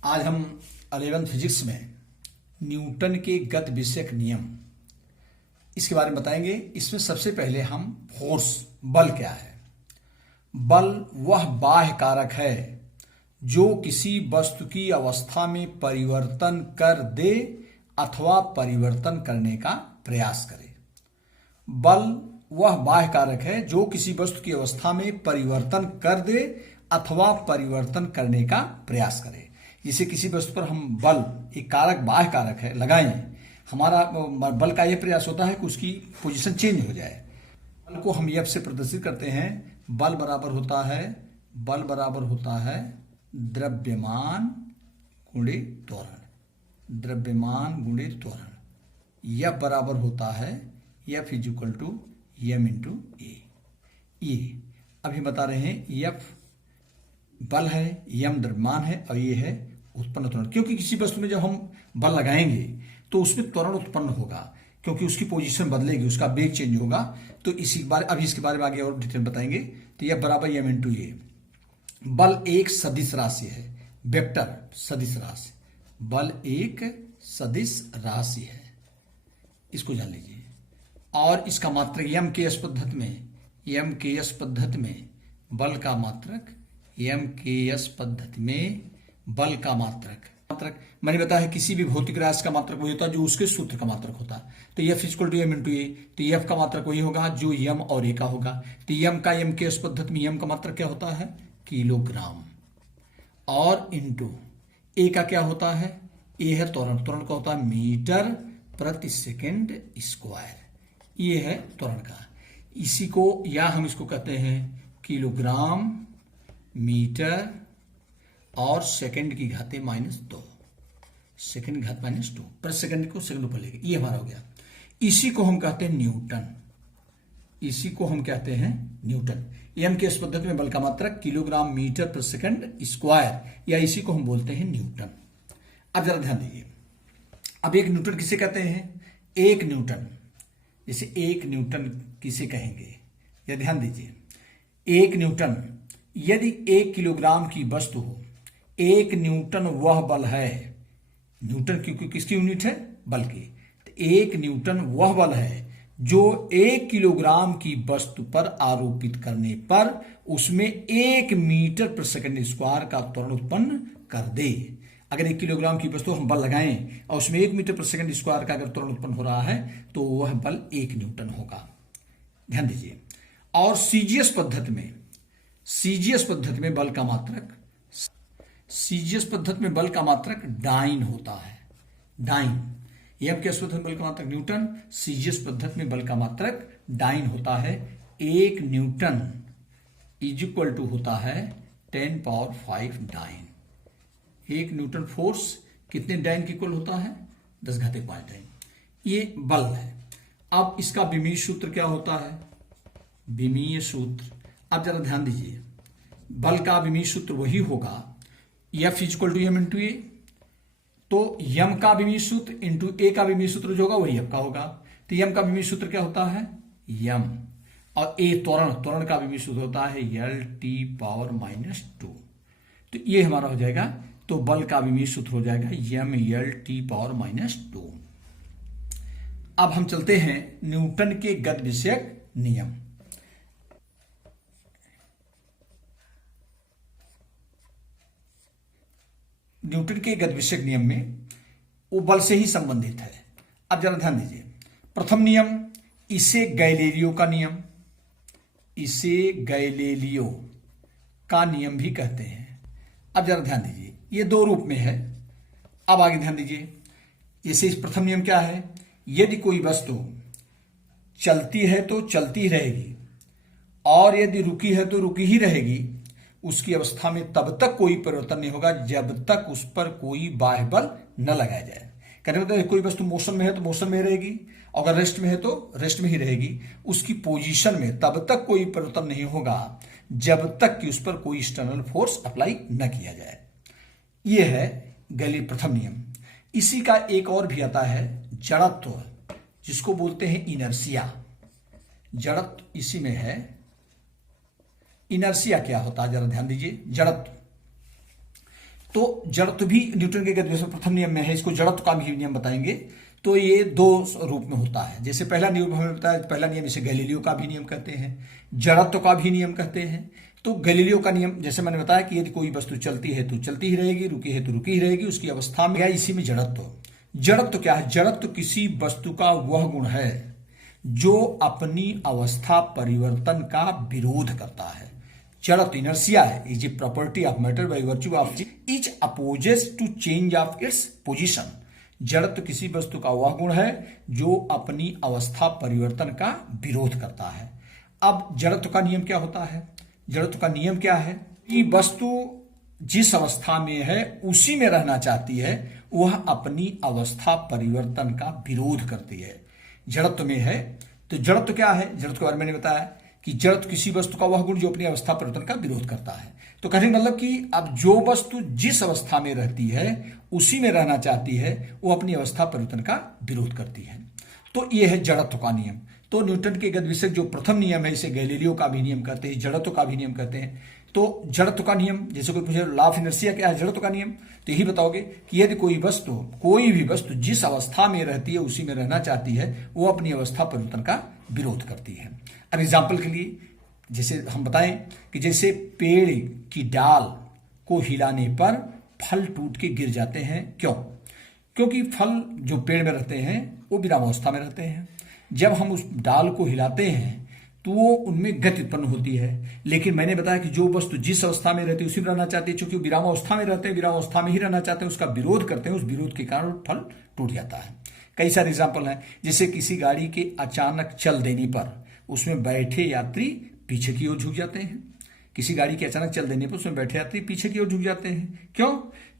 आज हम 11th physics में न्यूटन के गति विषयक नियम इसके बारे में बताएंगे। इसमें सबसे पहले हम फोर्स, बल क्या है। बल वह बाह्य कारक है जो किसी वस्तु की अवस्था में परिवर्तन कर दे अथवा परिवर्तन करने का प्रयास करे। बल वह बाह्य कारक है जो किसी वस्तु की अवस्था में परिवर्तन कर दे अथवा परिवर्तन करने का प्रयास करे। जैसे किसी वस्तु पर हम बल, एक कारक बाह्य कारक है, लगाएं, हमारा बल का यह प्रयास होता है कि उसकी पोजीशन चेंज हो जाए। बल को हम एफ से प्रदर्शित करते हैं। बल बराबर होता है द्रव्यमान गुणित त्वरण। द्रव्यमान गुणित त्वरण। एफ बराबर होता है F is equal to M into A. ये अभी बता रहे हैं एफ बल है, एम द्रव्यमान है और ये है उत्पन्न त्वरण। क्योंकि किसी वस्तु में जब हम बल लगाएंगे तो उसमें त्वरण उत्पन्न होगा, क्योंकि उसकी पोजीशन बदलेगी, उसका वेग चेंज होगा। तो अभी इसके बारे में आगे और डिटेल बताएंगे। तो यह बराबर एम इंटू ए। बल एक सदिश राशि है, वेक्टर सदिश राशि। बल एक सदिश राशि है, इसको जान लीजिए। और इसका मात्रक एम के एस पद्धति में बल का मात्रक, एम के एस पद्धति में बल का मात्रक मैंने बताया किसी भी भौतिक राशि का मात्रक वही होता है जो उसके सूत्र का मात्रक होता है। तो F equal to M into A. तो एफ का मात्रक वही होगा जो एम और ए का होगा। तो एम का एम के एस पद्धति में एम का मात्रक क्या होता है, किलोग्राम, और इंटू ए का क्या होता है, ए है त्वरण। त्वरण का होता है मीटर प्रति सेकेंड स्क्वायर। ये है त्वरण का। इसी को या हम इसको कहते हैं किलोग्राम मीटर और सेकंड की घाते -2, सेकंड की घात -2 प्रति सेकंड को सेकंड ऊपर लेके, ये हमारा हो गया। इसी को हम कहते हैं न्यूटन। एम के इस पद्धति में बल का मात्रक किलोग्राम मीटर प्रति सेकंड स्क्वायर, या इसी को हम बोलते हैं न्यूटन। अब जरा ध्यान दीजिए। अब एक न्यूटन किसे कहते हैं, एक न्यूटन। जैसे एक न्यूटन किसे कहेंगे, या ध्यान दीजिए, एक न्यूटन यदि 1 किलोग्राम की वस्तु हो, 1 न्यूटन वह बल है। न्यूटन क्योंकि किसकी यूनिट है, बल की। तो 1 न्यूटन वह बल है जो 1 किलोग्राम की वस्तु पर आरोपित करने पर उसमें 1 मीटर प्रति सेकंड स्क्वायर का त्वरण उत्पन्न कर दे। अगर 1 किलोग्राम की वस्तु हम बल लगाएं और उसमें 1 मीटर प्रति सेकंड स्क्वायर का अगर त्वरण उत्पन्न हो रहा है तो वह बल 1 न्यूटन होगा। ध्यान दीजिए। और सीजीएस पद्धति में बल का मात्रक डाइन होता है। डाइन, एम के पद्धति में बल का मात्रक न्यूटन, सीजीएस पद्धति में बल का मात्रक डाइन होता है। 1 न्यूटन इज इक्वल टू होता है 10⁵ डाइन। 1 न्यूटन फोर्स कितने डाइन के इक्वल होता है, 10⁵5 डाइन। ये बल है। अब इसका विमीय सूत्र क्या होता है, विमीय सूत्र। अब जरा ध्यान दीजिए, बल का विमीय सूत्र वही होगा F equal to M into A. तो यम का विमीय सूत्र इंटू ए का विमीय सूत्र जो होगा वही एफ का होगा। तो यम का विमीय सूत्र क्या होता है, यम, और ए त्वरण का विमीय सूत्र होता है L⁻²। तो ये हमारा हो जाएगा। तो बल का विमीय सूत्र हो जाएगा यम L⁻²। अब हम चलते हैं न्यूटन के गति विषयक नियम। न्यूटन के गति विषयक नियम में वो बल से ही संबंधित है। अब जरा ध्यान दीजिए। प्रथम नियम, इसे गैलीलियो का नियम भी कहते हैं। अब जरा ध्यान दीजिए, ये 2 रूप में है। अब आगे ध्यान दीजिए। जैसे इस प्रथम नियम क्या है, यदि कोई वस्तु चलती है तो चलती ही रहेगी, और यदि रुकी है तो रुकी ही रहेगी। उसकी अवस्था में तब तक कोई परिवर्तन नहीं होगा जब तक उस पर कोई बाह्य बल न लगाया जाए। कहने मतलब कोई वस्तु मोशन में है तो मोशन में रहेगी, अगर रेस्ट में है तो रेस्ट में ही रहेगी। उसकी पोजीशन में तब तक कोई परिवर्तन नहीं होगा जब तक कि उस पर कोई एक्सटर्नल फोर्स अप्लाई न किया जाए। यह है गैलीलियो प्रथम नियम। इसी का एक और भी आता है, जड़त्व, जिसको बोलते हैं इनर्शिया। जड़त्व इसी में है। इनर्शिया क्या होता है, जरा ध्यान दीजिए। जड़त्व तो जड़त्व भी न्यूटन के गति विषयक प्रथम नियम में है, इसको जड़त्व का भी नियम बताएंगे। तो ये दो रूप में होता है। जैसे पहला नियम हमें बताया, पहला नियम इसे गैलीलियो का भी नियम कहते हैं, जड़त्व का भी नियम कहते हैं। तो गैलीलियो का नियम जैसे मैंने बताया कि यदि कोई वस्तु चलती है तो चलती ही रहेगी, रुकी है तो रुकी ही रहेगी, उसकी अवस्था में इसी में जड़त्व। जड़त्व क्या है? जड़त्व किसी वस्तु का वह गुण है जो अपनी अवस्था परिवर्तन का विरोध करता है। जड़त्व इनर्शिया है, is a property of matter by virtue of which opposes to change of its position. जड़त्व किसी वस्तु का वह गुण है जो अपनी अवस्था परिवर्तन का विरोध करता है। अब जड़त्व का नियम क्या होता है? जड़त्व का नियम क्या है कि वस्तु जिस अवस्था में है उसी में रहना चाहती है, वह अपनी अवस्था परिवर्तन का विरोध करती है। जड़त्व में है तो जड़त्व क्या है? जड़त्व के बारे में मैंने बताया कि जड़त्व किसी वस्तु का वह गुण जो अपनी अवस्था परिवर्तन का विरोध करता है। तो कहने का मतलब कि अब जो वस्तु जिस अवस्था में रहती है उसी में रहना चाहती है, वो अपनी अवस्था परिवर्तन का विरोध करती है। तो ये है जड़त्व का नियम। तो न्यूटन के गति विषयक जो प्रथम नियम है, इसे गैलीलियो का भी नियम कहते हैं, जड़त्व का भी नियम कहते हैं। तो जड़त्व का नियम, जैसे कोई पूछे लॉ ऑफ इनर्शिया क्या है, जड़त्व का नियम, तो यही बताओगे कि यदि कोई भी वस्तु जिस अवस्था में रहती है उसी में रहना चाहती है, वो अपनी अवस्था परिवर्तन का विरोध करती है। अब एग्जाम्पल के लिए जैसे हम बताएं कि जैसे पेड़ की डाल को हिलाने पर फल टूट के गिर जाते हैं। क्यों? क्योंकि फल जो पेड़ में रहते हैं वो विरामावस्था में रहते हैं। जब हम उस डाल को हिलाते हैं तो वो उनमें गति उत्पन्न होती है। लेकिन मैंने बताया कि जो वस्तु जिस अवस्था में रहती है उसी में रहना चाहती है, चूंकि विरामावस्था में रहते हैं, विरामावस्था में ही रहना चाहते हैं, उसका विरोध करते हैं, उस विरोध के कारण फल टूट जाता है। कई सारे एग्जाम्पल हैं, जैसे किसी गाड़ी के अचानक चल देने पर उसमें बैठे यात्री पीछे की ओर झुक जाते हैं। किसी गाड़ी के अचानक चल देने पर उसमें बैठे यात्री पीछे की ओर झुक जाते हैं। क्यों?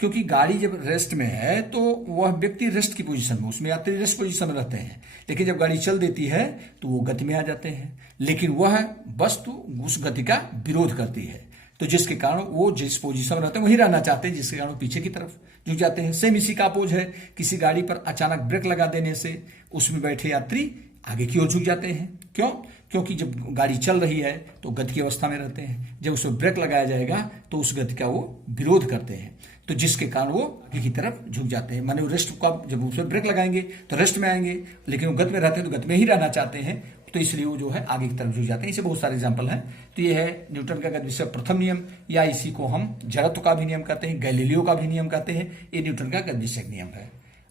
क्योंकि गाड़ी जब रेस्ट में है तो वह व्यक्ति रेस्ट की पोजीशन में, उसमें यात्री रेस्ट पोजीशन में रहते हैं। लेकिन जब गाड़ी चल देती है तो वो गति में आ जाते हैं, लेकिन वह वस्तु उस गति का विरोध करती है। तो जिसके कारण वो जिस पोजीशन में रहते हैं वहीं रहना चाहते हैं, जिसके कारण पीछे की तरफ झुक जाते हैं। सेम इसी का अपोज है, किसी गाड़ी पर अचानक ब्रेक लगा देने से उसमें बैठे यात्री आगे की ओर झुक जाते हैं। क्यों? क्योंकि जब गाड़ी चल रही है तो गति की अवस्था में रहते हैं, जब उसमें ब्रेक लगाया जाएगा तो उस गति का वो विरोध करते हैं, तो जिसके कारण वो आगे की तरफ झुक जाते हैं। माने रेस्ट का जब उसमें ब्रेक लगाएंगे तो रेस्ट में आएंगे, लेकिन वो गति में रहते हैं तो गति में ही रहना चाहते हैं, तो इसलिए वो जो है आगे की तरफ झुक जाते हैं। इसे बहुत सारे एग्जाम्पल हैं। तो ये है न्यूटन का गति विषयक प्रथम नियम, या इसी को हम जड़त्व का भी नियम कहते हैं, गैलीलियो का भी नियम कहते हैं। ये न्यूटन का गति विषयक नियम है।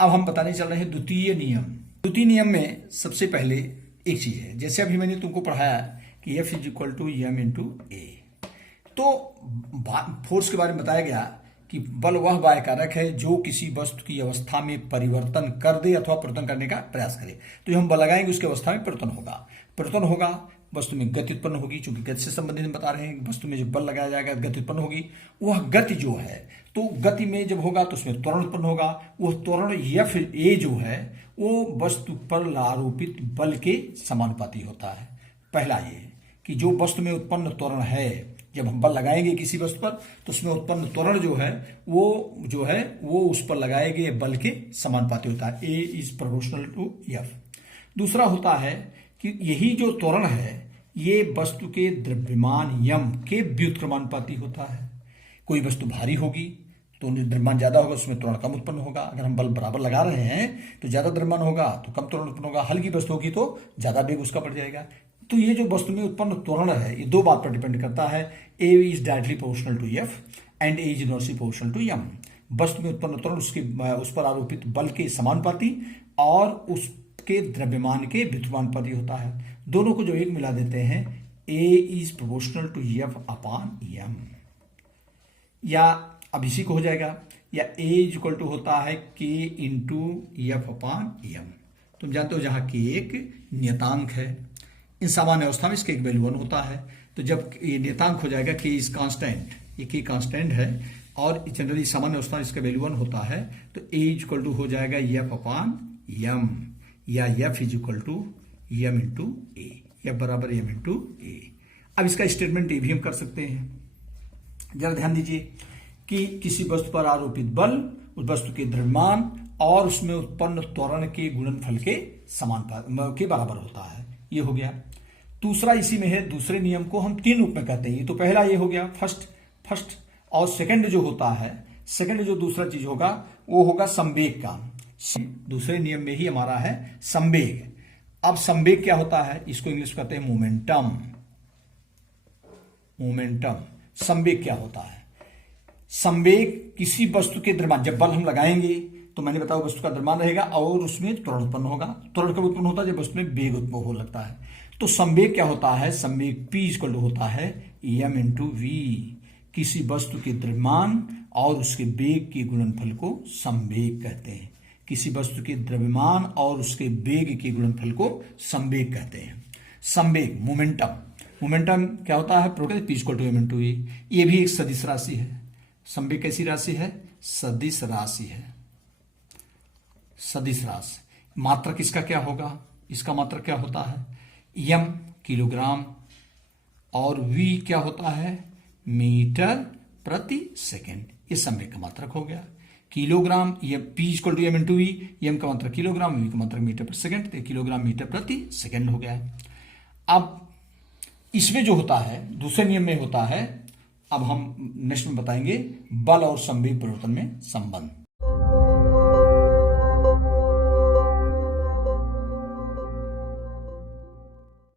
अब हम बताने चल रहे हैं द्वितीय नियम। द्वितीय नियम में सबसे पहले एक चीज है, जैसे अभी मैंने तुमको पढ़ाया कि F is equal to M into A, तो फोर्स के बारे में बताया गया कि बल वह बाह्य कारक है जो किसी वस्तु की अवस्था में परिवर्तन कर दे अथवा परिवर्तन करने का प्रयास करे। तो हम बल लगाएंगे उसकी अवस्था में परिवर्तन होगा, वस्तु में गति उत्पन्न होगी। चूंकि गति से संबंधित हम बता रहे हैं, वस्तु में जब बल लगाया जाएगा गति उत्पन्न होगी। वह गति जो है, तो गति में जब होगा तो उसमें त्वरण उत्पन्न होगा। वह त्वरण F A जो है वो वस्तु पर आरोपित बल के समानुपाती होता है। पहला ये कि जो वस्तु में उत्पन्न त्वरण है, जब हम बल लगाएंगे किसी वस्तु पर तो उसमें उत्पन्न त्वरण जो है वो उस पर लगाए गए बल के समानुपाती होता है। A is proportional to F। दूसरा होता है कि यही जो त्वरण है ये वस्तु के द्रव्यमान यम के व्युत्क्रमानुपाती होता है। कोई वस्तु भारी होगी तो द्रव्यमान ज्यादा होगा, उसमें त्वरण कम उत्पन्न होगा। अगर हम बल बराबर लगा रहे हैं तो ज्यादा द्रव्यमान होगा तो कम त्वरण उत्पन्न होगा। हल्की वस्तु होगी तो ज्यादा वेग उसका बढ़ जाएगा। तो ये जो वस्तु में उत्पन्न त्वरण है ये दो बात पर डिपेंड करता है। A is directly proportional to F and A is inversely proportional to M। वस्तु में उत्पन्न त्वरण उस पर आरोपित बल के समानुपाती और उसके द्रव्यमान के व्युत्क्रमानुपाती होता है। दोनों को जो एक मिला देते हैं, A is proportional to F upon M, या अब इसी को हो जाएगा, या A इज इक्वल टू होता है K into F upon M। तुम जानते हो जहां K एक नियतांक है, इन सामान्य अवस्था में इसका एक वैल्यू 1 होता है। तो जब ये नियतांक हो जाएगा K इज कांस्टेंट, ये K कांस्टेंट है और जनरली सामान्य अवस्था में इसका वैल्यू 1 होता है, तो A इज इक्वल टू हो जाएगा F अपॉन M, या F is equal to M into A, F बराबर M इंटू A। अब इसका स्टेटमेंट ये भी हम कर सकते हैं। जरा ध्यान दीजिए कि किसी वस्तु पर आरोपित बल उस वस्तु के द्रव्यमान और उसमें उत्पन्न त्वरण के गुणनफल के समानुपाती के बराबर होता है। ये हो गया। दूसरा इसी में है, दूसरे नियम को हम तीन रूप में कहते हैं। तो पहला ये हो गया फर्स्ट, और सेकंड जो होता है, सेकंड जो दूसरा चीज होगा वो होगा संवेग का। दूसरे नियम में ही हमारा है संवेग। अब संवेग क्या होता है, इसको इंग्लिश कहते हैं मोमेंटम। मोमेंटम संवेग क्या होता है? संवेग किसी वस्तु के द्रव्यमान, जब बल हम लगाएंगे तो मैंने बताया वस्तु का द्रव्यमान रहेगा और उसमें त्वरण उत्पन्न होगा। त्वरण कब उत्पन्न होता है? जब वस्तु में वेग उत्पन्न हो लगता है। तो संवेग क्या होता है? संवेग P इक्वल टू होता है m इंटू वी। किसी वस्तु के द्रव्यमान और उसके वेग के गुणनफल को संवेग कहते हैं। किसी वस्तु के द्रव्यमान और उसके वेग के गुणनफल को संवेग कहते हैं। संवेग मोमेंटम। मोमेंटम क्या होता है? Product P equal to m into v. ये भी एक सदिश राशि है। संवेग कैसी राशि है? सदिश राशि है। सदिश राशि। मात्रक इसका क्या होगा? इसका मात्रक क्या होता है? m किलोग्राम और v क्या होता है? मीटर प्रति सेकेंड। ये संवेग का मात्रक हो गया। किलोग्राम, ये P equal to m into v. m का मात्रक किलोग्राम, v का मात्रक मीटर प्रति सेकेंड, तो किलोग्राम मीटर प्रति सेकेंड हो गया है। अब इसमें जो होता है दूसरे नियम में होता है, अब हम नेक्स्ट में बताएंगे बल और संवेग परिवर्तन में संबंध।